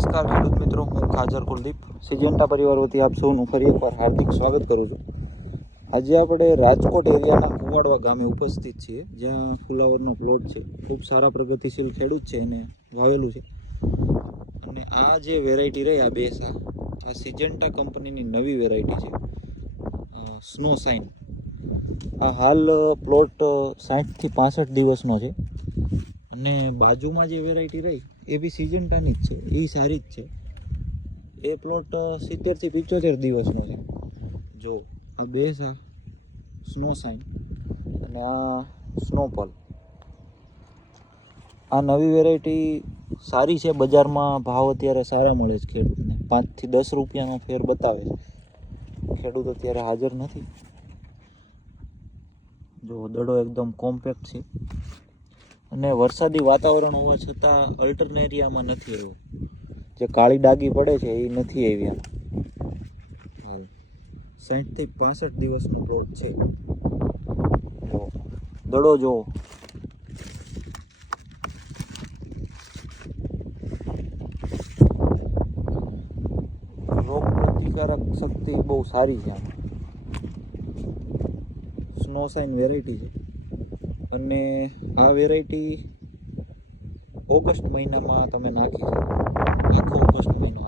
નમસ્કાર ખેડૂત મિત્રો, હું ખાજર કુલદીપ સિજન્ટા પરિવાર વતી આપ સૌનું ફરી એકવાર હાર્દિક સ્વાગત કરું છું. આજે આપણે રાજકોટ એરિયાના કુવાડવા ગામે ઉપસ્થિત છીએ, જ્યાં ફુલાવરનો પ્લોટ છે. ખૂબ સારા પ્રગતિશીલ ખેડૂત છે એને વાવેલું છે. અને આ જે વેરાયટી રહી આ બેસા, આ સિજન્ટા કંપનીની નવી વેરાયટી છે, સ્નો સાઇન. આ હાલ પ્લોટ 60 થી 65 દિવસનો છે. અને બાજુમાં જે વેરાયટી રહી એ બી સિજન્ટાની જ છે, એ સારી જ છે. એ પ્લોટ 70 થી 75 દિવસનો છે. જો આ બેસા સ્નો સાઇન અને આ સ્નોપલ, આ નવી વેરાયટી સારી છે. બજારમાં ભાવ અત્યારે સારા મળે છે ખેડૂતને, 5 થી 10 રૂપિયાનો ફેર બતાવે છે. ખેડૂત અત્યારે હાજર નથી. જો દડો એકદમ કોમ્પેક્ટ છે. અને વરસાદી વાતાવરણ હોવા છતાં અલ્ટરનેરિયામાં નથી એવું, જે કાળી ડાગી પડે છે એ નથી આવી. હાલ 60 થી 65 દિવસનો પ્લોટ છે. જો દડો જો, રોગ પ્રતિકારક શક્તિ બહુ સારી છે. આમાં સ્નો સાઇન વેરાયટી છે. અને આ વેરાયટી ઓગસ્ટ મહિનામાં તમે નાખી શકો. આખો ઓગસ્ટ મહિનો